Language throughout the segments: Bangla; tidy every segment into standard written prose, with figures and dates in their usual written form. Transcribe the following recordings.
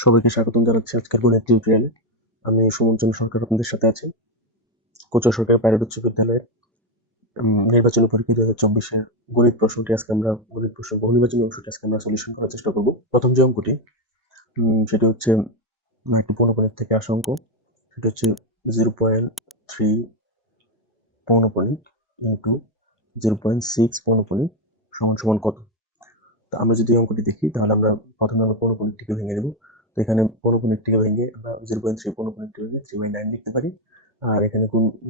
সবাইকে স্বাগতম জানাচ্ছি আজকের গণিত টিউটোরিয়ালে। আমি সুমন চন্দ্র সরকার আপনাদের সাথে আছি। কোচা সরকারি প্রাইভেট উচ্চ বিদ্যালয়ের নির্বাচনী পরীক্ষা 2024-এর গণিত প্রশ্নটি আজকে আমরা গণিত প্রশ্ন বহু নির্বাচনী অংশটি আজকে আমরা সলিউশন করার চেষ্টা করব। প্রথম যে অঙ্কটি সেটি হচ্ছে একটি পৌনঃপুনিক থেকে আসা অঙ্ক। সেটি হচ্ছে 0.3 পৌনঃপুনিক ইন্টু 0.6 পৌনঃপুনিক সমান সমান কত। তো আমরা যদি এই অঙ্কটি দেখি তাহলে আমরা প্রথমে আমরা পৌনঃপুনিকটিকে ভেঙে দেব। তো এখানে পৌনঃপুনিকটিকে ভেঙে আমরা 0.3 পৌনঃপুনিকটি ভেঙে 3/9 লিখতে পারি। আর এখানে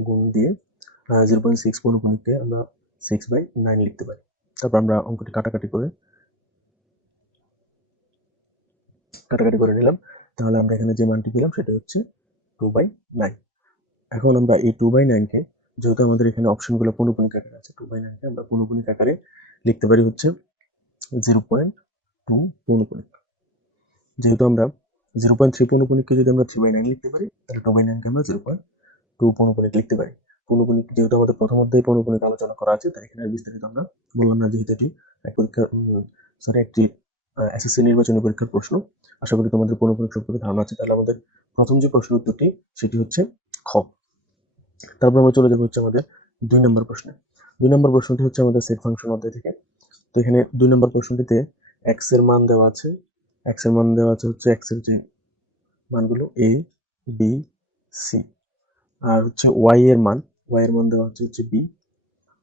গুণ দিয়ে 0.6 পৌনঃপুনিককে আমরা 6/9 লিখতে পারি। তারপর আমরা অঙ্কটি কাটাকাটি করে নিলাম। তাহলে আমরা এখানে যে মানটি পেলাম সেটা হচ্ছে 2/9। এখন আমরা এই 2/9 কে, যেহেতু আমাদের এখানে অপশনগুলো পৌনঃপুনিক আকারে আছে, 2/9 কে আমরা পৌনঃপুনিক আকারে লিখতে পারি হচ্ছে 0.2 পৌনঃপুনিক। যেহেতু আমরা 0.3 পৌনঃপুনিককে যদি আমরা 3/9 লিখতে পারি, তাহলে 2/9 কে আমরা 0.2 পৌনঃপুনিক লিখতে পারি। পৌনঃপুনিক যেহেতু আমাদের প্রথম অধ্যায়ে পৌনঃপুনিক আলোচনা করা আছে, তাই এখানে বিস্তারিত আমরা বললাম না, যেহেতু এটি একটি এসএসসি নির্বাচনী পরীক্ষার প্রশ্ন। আশা করি তোমাদের পৌনঃপুনিক সম্পর্কে ধারণা আছে। তাহলে আমাদের প্রথম যে প্রশ্ন উত্তরটি সেটি হচ্ছে খ। তারপর আমরা চলে যাবো হচ্ছে আমাদের 2 নম্বর প্রশ্নে। 2 নম্বর প্রশ্নটি হচ্ছে আমাদের সেট ফাংশন অধ্যায় থেকে। তো এখানে 2 নম্বর প্রশ্নটিতে x এর মান দেওয়া আছে। x এর মান দেওয়া আছে হচ্ছে x এর যে মানগুলো a b c, আর হচ্ছে y এর মান দেওয়া হচ্ছে b,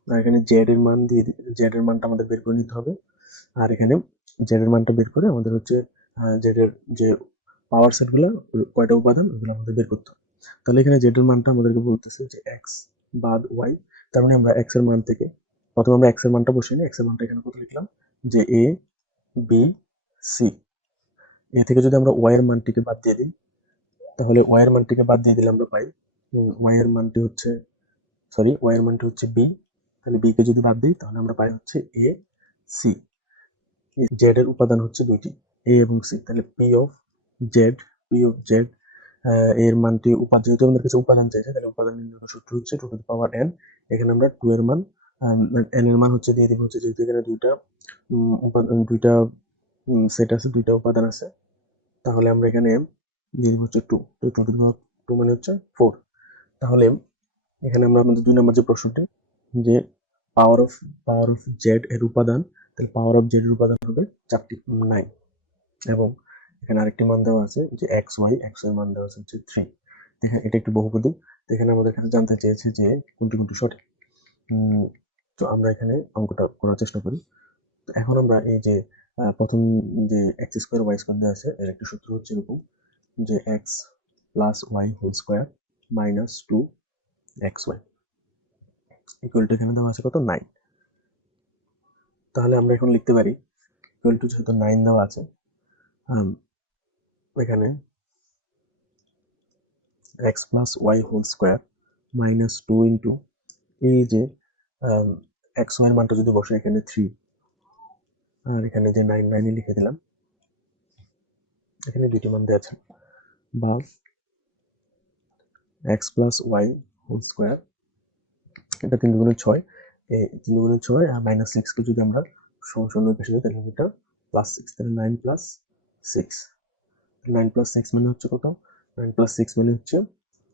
আর এখানে z এর মান দিয়ে z এর মানটা আমাদের বের করে নিতে হবে। আর এখানে z এর মানটা বের করে আমাদের হচ্ছে z এর যে পাওয়ার সেটগুলো কয়টা উপাদান ওগুলো আমাদের বের করতে হবে। তাহলে এখানে z এর মানটা আমাদেরকে বলতেছে যে x বাদ y। তার মানে আমরা x এর মান থেকে প্রথমে আমরা x এর মানটা বসিয়ে নিই। x এর মানটা এখানে কত লিখলাম যে a b c। এ থেকে যদি আমরা y এর মানটিকে বাদ দিয়ে দিই, তাহলে y এর মানটিকে বাদ দিয়ে দিলে আমরা পাই y এর মানটি হচ্ছে b। তাহলে b কে যদি বাদ দিই তাহলে আমরা পাই হচ্ছে a c। z এর উপাদান হচ্ছে দুইটি, a এবং c। তাহলে p of z এর মানটি যেহেতু আমাদের কাছে উপাদান চাইছে, তাহলে উপাদান নির্ণয়ের সূত্র হচ্ছে 2 টু দি পাওয়ার n। এখানে আমরা 2 এর মান n এর মান হচ্ছে দিয়ে দিব হচ্ছে, যেহেতু এখানে দুইটা সেট আছে, দুইটা উপাদান আছে, তাহলে আমরা এখানে দিয়ে দিব হচ্ছে 2 টু দি পাওয়ার 2 মানে হচ্ছে 4। তাহলে এখানে আমরা আমাদের 2 নম্বর যে প্রশ্নটি, যে পাওয়ার অফ জেড এর উপাদান, তাহলে পাওয়ার অফ জেড এর উপাদান হবে 4টি 9। এবং এখানে আরেকটি মান দেওয়া আছে যে এক্স এর মান দেওয়া আছে হচ্ছে 3। দেখেন এটা একটু বহুপদী। এখানে আমাদের কাছে জানতে চেয়েছে যে কোনটি সঠিক। তো আমরা এখানে অঙ্কটা করার চেষ্টা করি। তো এখন আমরা এই যে প্রথম যে এক্স স্কোয়ার ওয়াই স্কোয়ার দেওয়া আছে, এর একটা সূত্র হচ্ছে এরকম যে x plus y whole square minus 2xy equal to, এখানে দেওয়া আছে কত 9। তাহলে আমরা এখন লিখতে পারি ইকুয়াল টু, যেহেতু 9 দেওয়া আছে, এখানে x plus y whole square minus 2 into এই যে এক্স ওয়াই এর মানটা যদি বসে এখানে 3, আর এখানে যে 9 লিখে দিলাম, এখানে দুইটি মান দেওয়া আছে, বা x plus y whole square, এটা 3 গুণে 6, এই 3 গুণে 6 আর মাইনাস 6 কে যদি আমরা শূন্য পেশে দিই তাহলে এটা প্লাস 6। তাহলে 9 প্লাস 6, 9 প্লাস 6 মানে হচ্ছে কত? 9 প্লাস 6 মানে হচ্ছে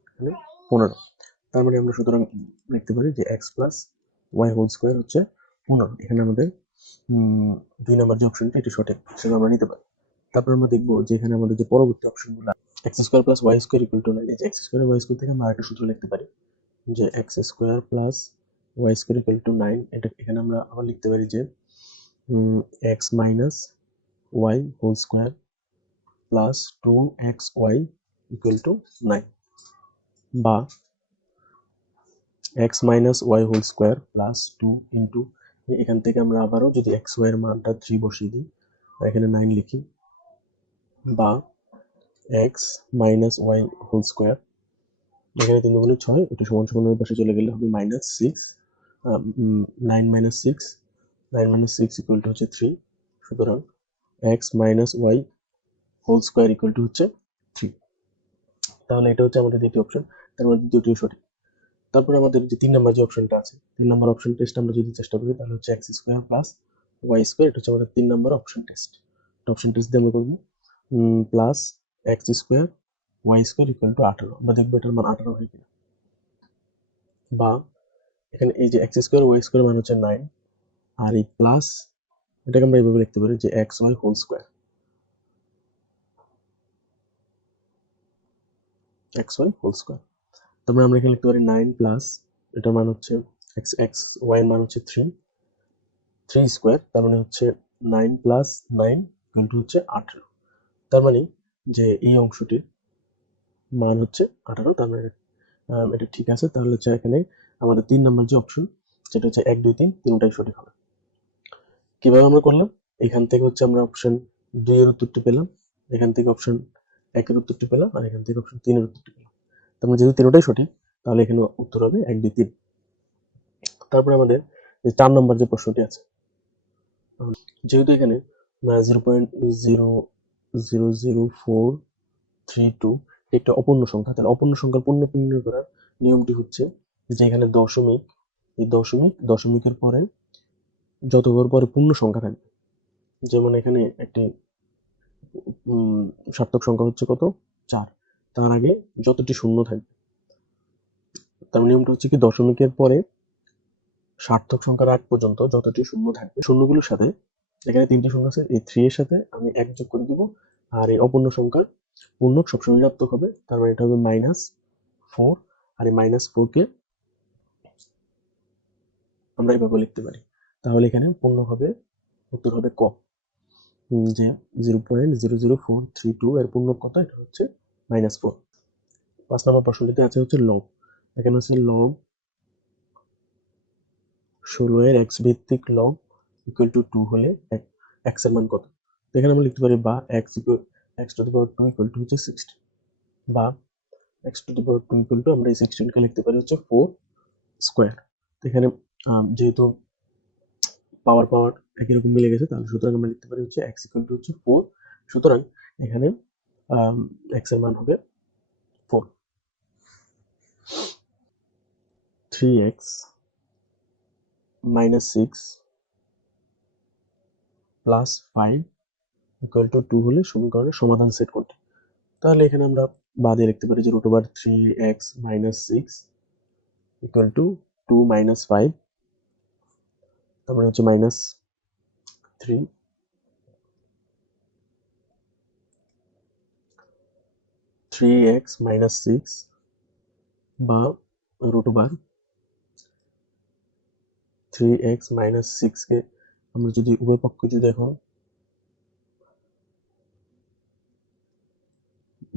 এখানে 15। তার মানে আমরা সুতরাং লিখতে পারি যে x plus y whole square হচ্ছে 15। এখানে আমাদের 2 নম্বর যে অপশনটা এটি সঠিক, সেটা আমরা নিতে পারি। তারপর আমরা দেখবো যে এখানে আমাদের যে পরবর্তী অপশনগুলো, x square plus y square equal to 9। এই যে x স্কোয়ার ওয়াই স্কোয়ার থেকে আমরা আরেকটা সূত্র লিখতে পারি যে x square plus y square equal to 9। এটা এখানে আমরা আবার লিখতে পারি যে x minus y whole square plus 2xy equal to 9, বা x minus y whole square plus 2 into, এখান থেকে আমরা আবারও যদি x y এর মানটা 3 বসিয়ে দিই আর এখানে 9 লিখি, বা x minus y whole square, এখানে 3 গুণে 6, এটা সমান সমান ওই পাশে চলে গেলে হবে মাইনাস 6, 9 মাইনাস 6 ইকুয়াল টু হচ্ছে 3। সুতরাং x minus y whole square equal to হচ্ছে 3। তাহলে এটা হচ্ছে আমাদের দ্বিতীয় অপশন, তার মধ্যে দ্বিতীয় সঠিক। তারপরে আমাদের যে 3 নম্বর যে অপশনটা আছে, 3 নম্বর অপশন টেস্ট আমরা যদি চেষ্টা করি তাহলে হচ্ছে x square plus y square, এটা হচ্ছে আমাদের 3 number option test. Option test দিয়ে আমরা করবো plus x square y square equal to 18। আমরা দেখবো এটার মান 18 হয় কিনা। বা এখানে এই যে এক্স স্কোয়ার ওয়াই স্কোয়ার মান হচ্ছে 9, আর এই প্লাস এটাকে আমরা এইভাবে লিখতে পারি যে x y whole square, x y whole square. তারপরে আমরা এখানে লিখতে পারি 9 প্লাস এটার মান হচ্ছে এক্স এক্স ওয়াই এর মান হচ্ছে 3 স্কোয়ার, তার মানে হচ্ছে 9 প্লাস 9 ইকুয়াল টু হচ্ছে 18। তার মানে যে এই অংশটির মান হচ্ছে 18। তার মানে এটা ঠিক আছে। তাহলে হচ্ছে এখানে আমাদের 3 নম্বর যে অপশন সেটা হচ্ছে 1 2 3 তিনটাই সঠিক হবে। কিভাবে আমরা করলাম? এখান থেকে হচ্ছে আমরা অপশন 2 এর উত্তরটি পেলাম, এখান থেকে অপশন 1 এর উত্তরটি পেলাম, আর এখান থেকে অপশন 3 এর উত্তরটি পেলাম। তার মানে যেহেতু তিনটাই সঠিক তাহলে এখানে উত্তর হবে 1 2 3। তারপরে আমাদের যে 4 নম্বর যে প্রশ্নটি আছে, যেহেতু এখানে 0.0000432 একটা অপূর্ণ সংখ্যা, তাহলে অপূর্ণ সংখ্যার পূর্ণ নির্ণয় করার নিয়মটি হচ্ছে যে এখানে দশমিক, এই দশমিকের পরে যত ঘর পরে পূর্ণ সংখ্যা থাকবে, যেমন এখানে একটি সার্থক সংখ্যা হচ্ছে কত 4, তার আগে যতটি শূন্য থাকবে, তার নিয়মটা হচ্ছে কি দশমিকের পরে সার্থক সংখ্যার আগ পর্যন্ত যতটি শূন্য থাকবে শূন্যগুলোর সাথে, এখানে 3টি শূন্য আছে, এই 3 এর সাথে আমি 1 যোগ করে দিব, আর এই অপূর্ণ সংখ্যার পূর্ণক সবসময় ঋণাত্মক হবে, তার মানে এটা হবে -4, আর এই -4 কে আমরা এইভাবে লিখতে পারি। তাহলে এখানে পূর্ণ হবে, উত্তর হবে ক, যে 0.00432 এর পূর্ণক কত, এটা হচ্ছে -4। 5 নম্বর প্রশ্নটিতে আছে হচ্ছে লব। এখানে হচ্ছে লব 16 এর x ভিত্তিক লব ইকুয়াল টু 2 হলে x এর মান কত? তো এখানে আমরা লিখতে পারি বা x to the power 2 equal to হচ্ছে 16, বা x to the power 2 equal to আমরা এই 16 কে লিখতে পারি হচ্ছে 4 স্কয়ার। তো এখানে যেহেতু পাওয়ার একই রকম মিলে গেছে, তাহলে সুতরাং আমরা লিখতে পারি হচ্ছে x ইকুয়াল টু হচ্ছে 4। সুতরাং এখানে x এর মান হবে 4। 3x minus 6 plus 5 equal to 2 হলে সমীকরণের সমাধান সেট করতে। তাহলে এখানে আমরা বাদে লিখতে পারি যে √3x minus 6 equal to 2 minus 5, তারপরে হচ্ছে -3, 3x minus 6 বা √3x minus 6 কে আমরা যদি উভয় পক্ষ যদি এখন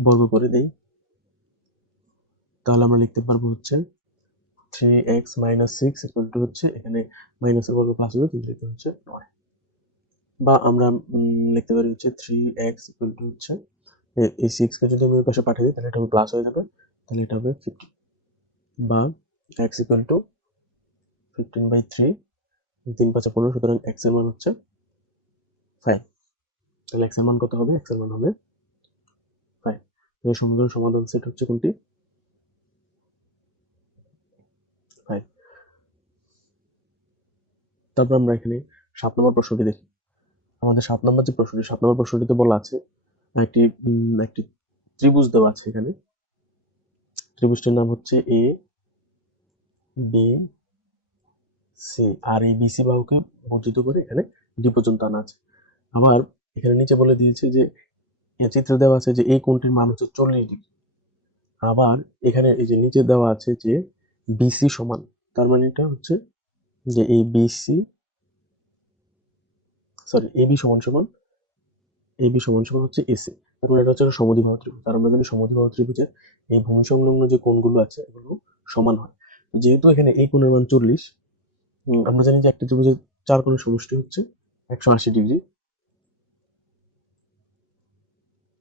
বর্গ করে দেই, তাহলে আমরা লিখতে পারবো হচ্ছে 3x minus 6 ইকুয়াল টু হচ্ছে এখানে মাইনাসের বর্গ প্লাস হবে, কিন্তু লিখতে হচ্ছে 9। বা আমরা লিখতে পারি হচ্ছে 3x ইকুয়াল টু হচ্ছে এই 6 কে যদি আমি ওই পাশে পাঠিয়ে দিই তাহলে এটা হবে প্লাস হয়ে যাবে, তাহলে এটা হবে 50, বা x ইকুয়াল টু 15/3, 3 5 15, সুতরাং x এর মান হচ্ছে 5। তাহলে x এর মান কত হবে? x এর মান হবে 5। এই সমীকরণের সমাধান সেট হচ্ছে কোনটি? 5। তারপর আমরা এখানে 7 নম্বর প্রশ্নটি দেখি। আমাদের 7 নম্বর যে প্রশ্নটি, 7 নম্বর প্রশ্নটিতে বলা আছে একটি একটি ত্রিভুজ দেওয়া আছে এখানে। ত্রিভুজটির নাম হচ্ছে এ বি সি, আর এই বিসি বাহুকে বর্ধিত করে এখানে ডি পর্যন্ত আনা আছে। আবার এখানে নিচে বলে দিয়েছে যে চিত্রে দেওয়া আছে যে এই কোণটির মান হচ্ছে 40 ডিগ্রি। আবার এখানে এই যে নিচে দেওয়া আছে যে বিসি সমান, তার মানে এটা হচ্ছে যে এই বিসি এবি সমান সমান হচ্ছে এসি। তারপর এটা হচ্ছে সমদ্বিবাহু ত্রিভুজ। আর আমরা জানি সমদ্বিবাহু ত্রিভুজের এই ভূমি সংলগ্ন যে কোণগুলো আছে এগুলো সমান হয়। যেহেতু এখানে এই কোণের মান 40, আমরা জানি যে একটা ত্রিভুজের 4 কোণের সমষ্টি হচ্ছে 180 ডিগ্রি।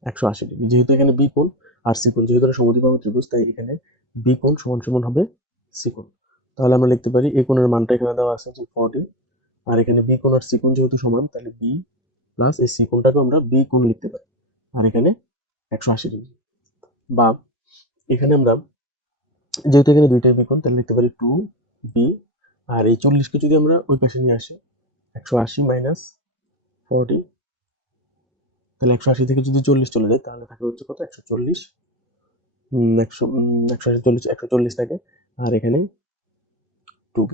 180 ডিগ্রি। যেহেতু এখানে বি কোণ আর সি কোণ, যেহেতু এটা সমদ্বিবাহু ত্রিভুজ, তাই এখানে বি কোণ সমান সমান হবে সি কোণ। তাহলে আমরা লিখতে পারি এই কোণের মানটা এখানে দেওয়া আছে যে 40, আর এখানে বি কোণ আর সি কোণ যেহেতু সমান, তাহলে বি প্লাস এই সি কোণটাকে আমরা বি কোণ লিখতে পারি, আর এখানে 180 ডিগ্রি। বা এখানে আমরা যেহেতু এখানে দুইটাই বি কোণ, তাহলে লিখতে পারি 2b, আর এই 40 কে যদি আমরা ওই পাশে নিয়ে আসি 180 - 40, তাহলে 180 থেকে যদি 40 চলে যায় তাহলে থাকে হচ্ছে কত 140, 180 140 থাকে, আর এখানে 2b।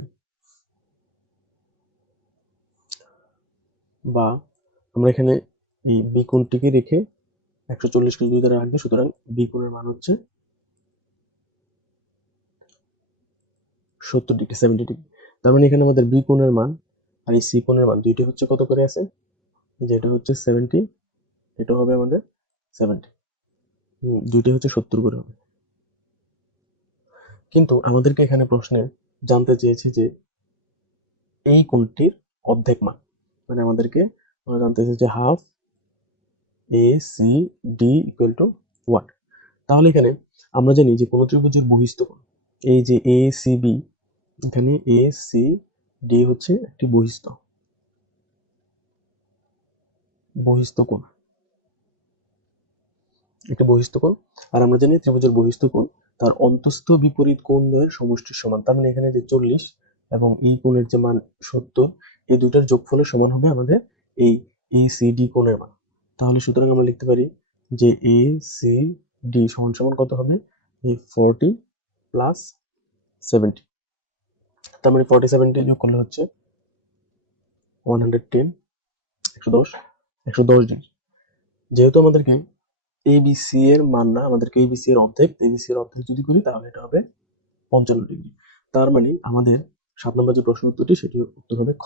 বা আমরা এখানে এই বি কোণটিকে রেখে 140কে যদি দ্বারা রাখবে, সুতরাং বি কোণের মান হচ্ছে 70 ডিগ্রি, 70 ডিগ্রি। তার মানে এখানে আমাদের বি কোণের মান আর এই সি কোণের মান দুইটা হচ্ছে কত করে আছে, যেটা হচ্ছে 70, এটা হবে আমাদের 70, দুইটা হচ্ছে 70 করে হবে। কিন্তু আমাদেরকে এখানে প্রশ্নে জানতে চেয়েছে যে এই কোণটির অর্ধেক মান, মানে আমাদেরকে জানতে চেয়েছে half A C D equal to what. তাহলে এখানে আমরা জানি যে কোনো ত্রিভুজের বহিস্থ কোণ, এই যে এ সি বি, এখানে এ সি ডি হচ্ছে একটি বহিস্থ কোণ, একটা বহিস্থ কোণ। আর আমরা জানি ত্রিভুজের বহিস্থ কোণ তার অন্তঃস্থ বিপরীত কোণ দ্বয়ের সমষ্টির সমান। তার মানে এখানে যে 40 এবং এই কোণের যে মান 70, এই দুইটার যোগফলের সমান হবে আমাদের এই এ সি ডি কোণের মান। তাহলে সুতরাং আমরা লিখতে পারি যে এ সি ডি সমান সমান কত হবে, এই 40 প্লাস 70। তার মানে 40 70 যোগ করলে হচ্ছে 110, 110 ডিগ্রি। যেহেতু আমাদেরকে এবিসি এর মান না, আমাদেরকে এবিসি এর অর্ধেক, এবিসি এর অর্ধেক যদি করি তাহলে এটা হবে 55 ডিগ্রি। তার মানে আমাদের 7 নম্বর যে প্রশ্ন উত্তরটি সেটির উত্তর হবে খ।